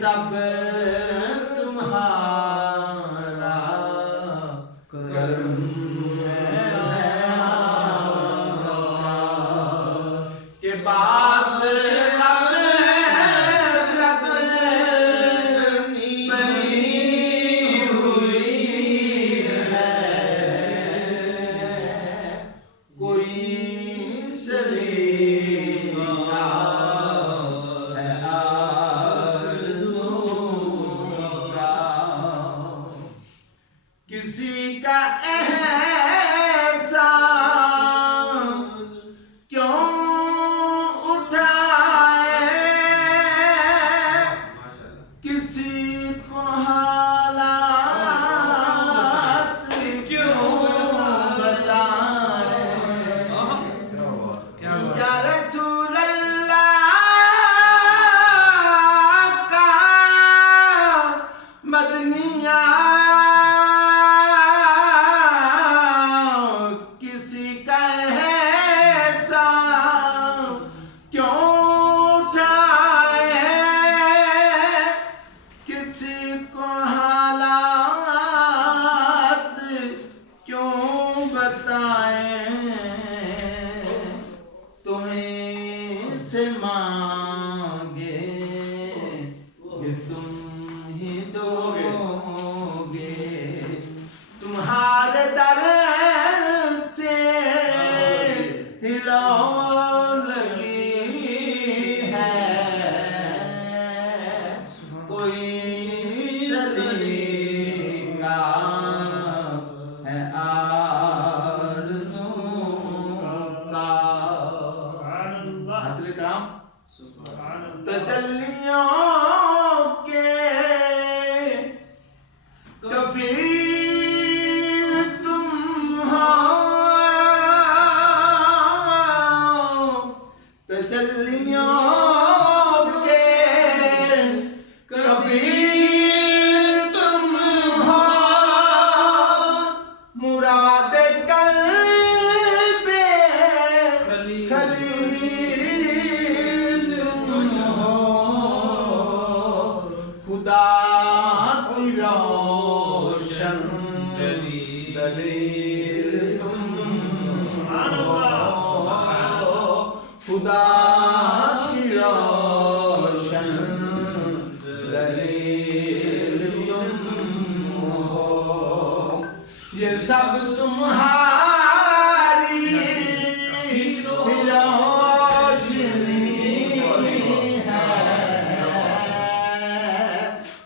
सब तुम्हारा कर्म के बाद किसी का एहसान क्यों उठाए, किसी को हालात क्यों बताए। या रसूल अल्लाह का मदनिया से मांगे कि तुम ही दोगे, तुम्हारे दर से हिलो लगी है। कोई सलीका है आरज़ू का। हासिल कराम तजल्लियों के कफील तुम हो, तजल्लियों के कफील तुम हो, मुराद कल्बे खलील खुदा की रोशन दलील तुम हो, खुदा की रोशन दलील तुम हो। ये सब तुम्हारी रोशनी है।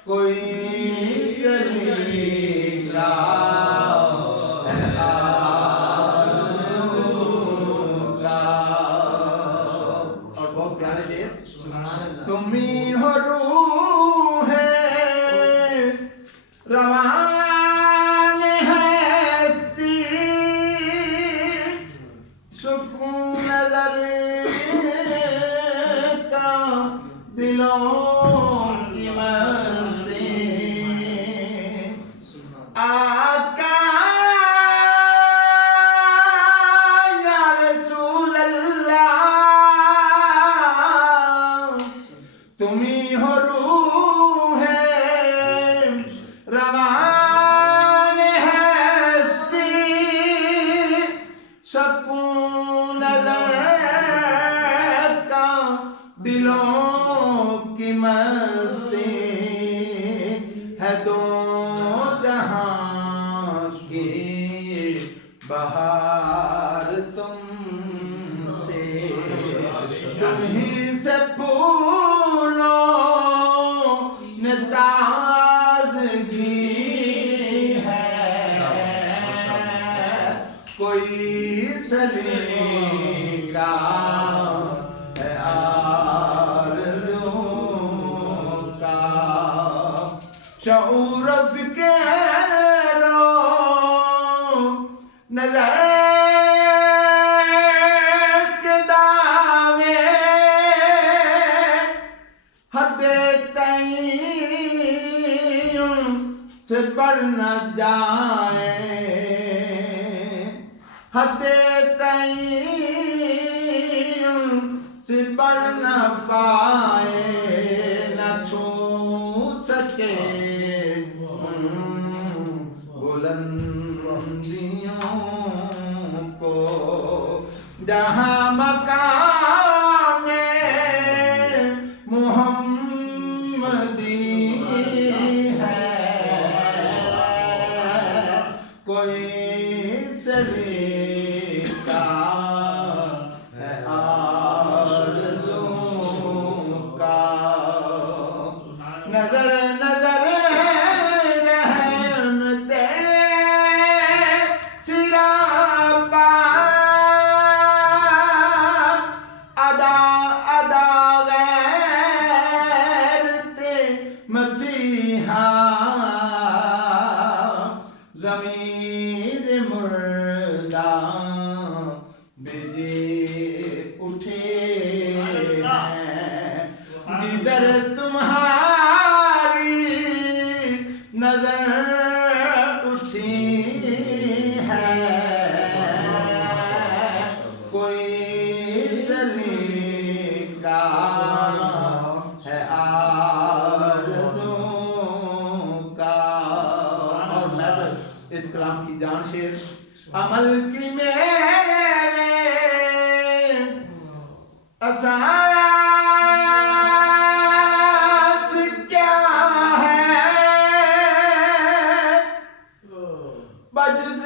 कोई सलीका है आरज़ू का। और बहुत प्यारे शेर, तुम ही हो रूह रवान हस्ती, सुकून नज़र का दिलों की मस्ती। आका या रसूल अल्लाह, तुम ही हो रूह रवान हस्ती, सुकून नज़र का दिलों की मस्ती है। दो जहां की बहार तुमसे, तुम ही से फूलों में ताज़गी है। कोई सलीका है आरज़ू का। शऊर फ़िक्रो नज़र के दावे, हद तईं से बढ़ न जाए, हद तईं से बढ़ न पाए। न छू के बुलंदियों को, जहाँ मकाम मुहम्मदी है, कोई सलीका है आरज़ू का। नजर नजर रहमते सिरापा, अदा अदा गैरते मसीहा, ज़मीर मुर्दा बिजी उठे हैं, जिधर तुम्हारी नजर उठी है, कोई सलीका है आरज़ू का। और मैं इस कलाम की जान शेर, अमल की मेरे असास क्या है, बजुज़